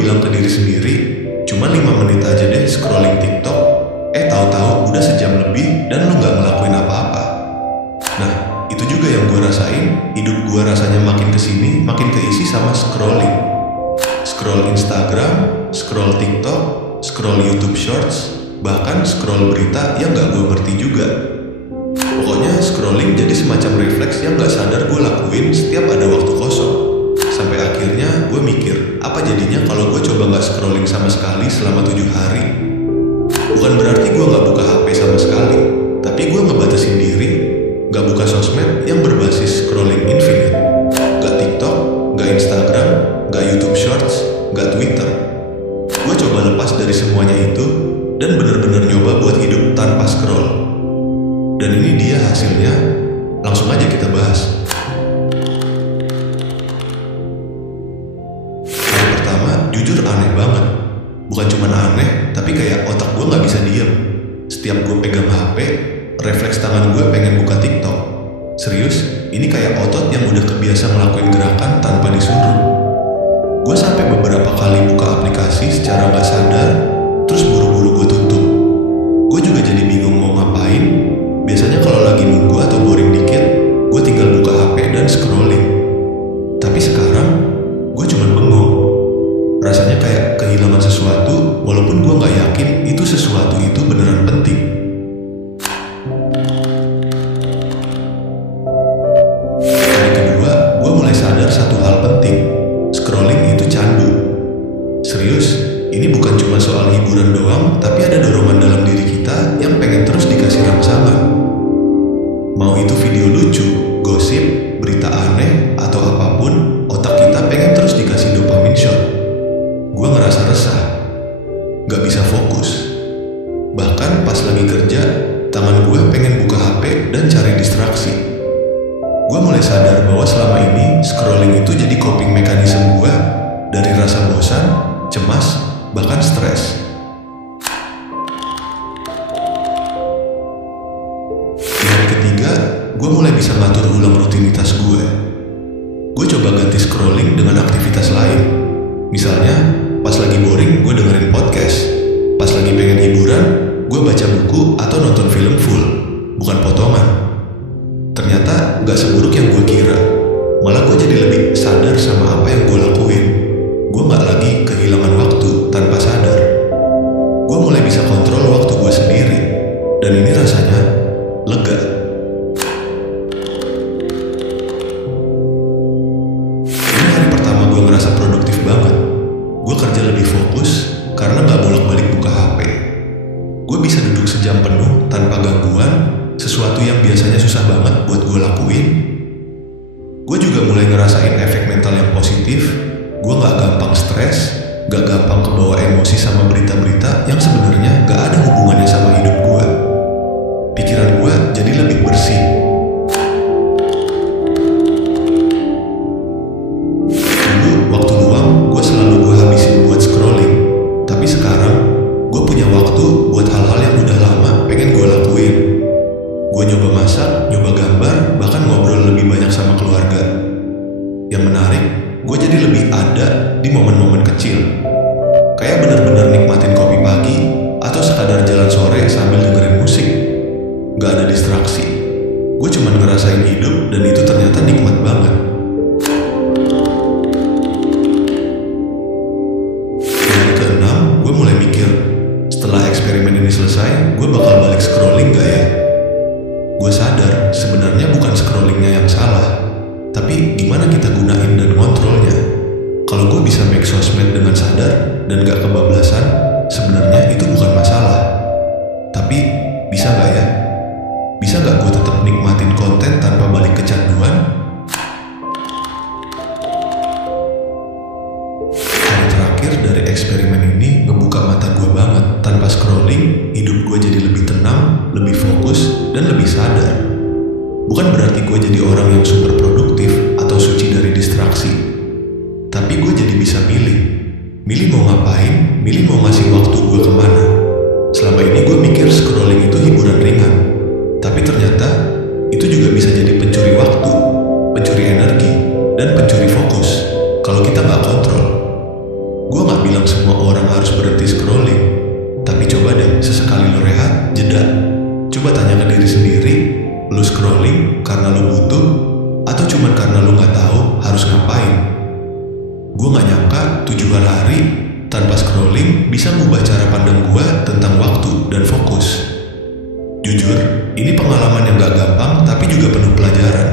bilang ke diri sendiri, cuma 5 menit aja deh scrolling TikTok, tahu-tahu udah sejam lebih dan lu gak ngelakuin apa-apa. Nah, itu juga yang gue rasain, hidup gue rasanya makin kesini, makin keisi sama scrolling. Scroll Instagram, scroll TikTok, scroll YouTube Shorts, bahkan scroll berita yang gak gue ngerti juga. Pokoknya scrolling jadi semacam refleks yang gak sadar gue lakuin setiap ada waktu kosong. Sampai akhirnya gue mikir, apa jadinya kalau gue coba gak scrolling sama sekali selama 7 hari? Bukan berarti gue gak buka HP sama sekali, tapi gue ngebatasin diri, gak buka sosmed yang berbasis scrolling infinite. Gak TikTok, gak Instagram, gak YouTube Shorts, gak Twitter. Gue coba lepas dari semuanya itu dan bener-bener nyoba buat hidup tanpa scroll. Dan ini dia hasilnya, langsung aja kita bahas. Yang pertama, jujur aneh banget. Bukan cuma aneh, tapi kayak otak gue gak bisa diem. Setiap gue pegang HP, refleks tangan gue pengen buka TikTok. Serius, ini kayak otot yang udah kebiasa ngelakuin gerakan tanpa disuruh. Gue sampai beberapa kali buka aplikasi secara gak sadar, terus buru-buru gue tutup. Gue juga jadi bingung mau ngapain. Biasanya kalau lagi nunggu atau boring dikit, gue tinggal buka HP dan scrolling. Tapi sekarang, gue cuma bengong. Rasanya kayak kehilangan sesuatu, walaupun gue gak yakin itu sesuatu itu beneran penting. Hari kedua, gue mulai sadar satu hal penting. Scrolling itu candu. Serius, ini bukan cuma soal hiburan doang, tapi ada dorongan dalam diri kita yang pengen terus dikasih rangsangan. Mau itu video lucu, gosip, berita aneh, atau apapun, otak kita pengen terus dikasih dopamine shot. Gue ngerasa resah, gak bisa fokus. Bahkan pas lagi kerja, tangan gue pengen buka HP dan cari distraksi. Gue mulai sadar bahwa selama ini scrolling itu jadi coping mechanism gue dari rasa bosan, cemas, bahkan stres. Di hari ketiga, gue mulai bisa ngatur ulang rutinitas gue. Gue coba ganti scrolling dengan aktivitas lain. Misalnya, pas lagi boring, gue dengerin podcast. Pas lagi pengen hiburan, gue baca buku atau nonton film full, bukan potongan. Ternyata gak seburuk yang gue kira. Malah gue jadi lebih sadar sama apa yang gue lakuin. Gue gak lagi kehilangan waktu tanpa sadar. Gue mulai bisa kontrol waktu gue sendiri. Dan ini rasanya lega. Ini hari pertama gue ngerasa produktif banget. Gue kerja lebih fokus karena gak bolak-balik buka HP. Gue bisa duduk sejam penuh tanpa gangguan, sesuatu yang biasanya susah banget buat gue lakuin. Gue juga mulai ngerasain efek mental yang positif. Gue gak gampang stres, gak gampang kebawa emosi sama berita-berita yang sebenarnya gak ada hubungannya sama hidup gue. Pikiran gue jadi lebih bersih. Dulu waktu luang gue selalu gue habisin buat scrolling. Tapi sekarang gue punya waktu buat hal-hal yang udah lama pengen gue lakuin. Gue nyoba masak, nyoba gambar, bahkan ngobrol lebih banyak sama keluarga. Yang menarik, gue jadi lebih ada di momen-momen kecil. Kayak bener-bener nikmatin kopi pagi atau sekadar jalan sore sambil dengerin musik. Gak ada distraksi. Gue cuma ngerasain hidup dan itu ternyata nikmat banget. Di hari ke-6, gue mulai mikir, setelah eksperimen ini selesai, gue bakal balik scrolling gak ya? Gue sadar sebenarnya bukan scrollingnya yang salah, tapi gimana kita gunain dan ngontrolnya. Kalau gue bisa make sosmed dengan sadar dan gak kebablasan, sebenarnya itu bukan masalah. Tapi bisa gak ya? Bisa gak gue tetap nikmatin konten tanpa balik kecanduan? Hari terakhir dari eksperimen ini ngebuka mata gue banget. Tanpa scrolling, hidup gue jadi lebih tenang, lebih fokus, dan lebih sadar. Bukan berarti gue jadi orang yang super produktif atau suci dari distraksi. Tapi gue jadi bisa milih. Milih mau ngapain, milih mau ngasih waktu gue kemana. Selama ini gue mikir scrolling itu hiburan ringan. Tapi ternyata itu juga bisa jadi pencuri waktu, pencuri energi, dan pencuri fokus kalau kita nggak kontrol. Gue nggak bilang jeda. Coba tanya ke diri sendiri, lu scrolling karena lu butuh atau cuman karena lu nggak tahu harus ngapain? Gue nggak nyangka 7 hari tanpa scrolling bisa mengubah cara pandang gue tentang waktu dan fokus. Jujur, ini pengalaman yang gak gampang tapi juga penuh pelajaran.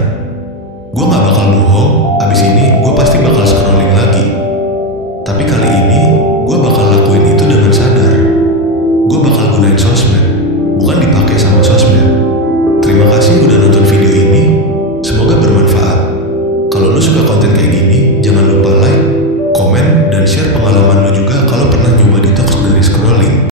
Gue gak bakal bohong, abis ini gue pasti bakal scrolling lagi. Tapi kali ini, gue bakal lakuin itu dengan sadar. Gue bakal gunain sosmed, bukan dipakai sama sosmed. Terima kasih udah nonton video ini, semoga bermanfaat. Kalau lo suka konten kayak gini, jangan lupa like, komen, dan share pengalaman lo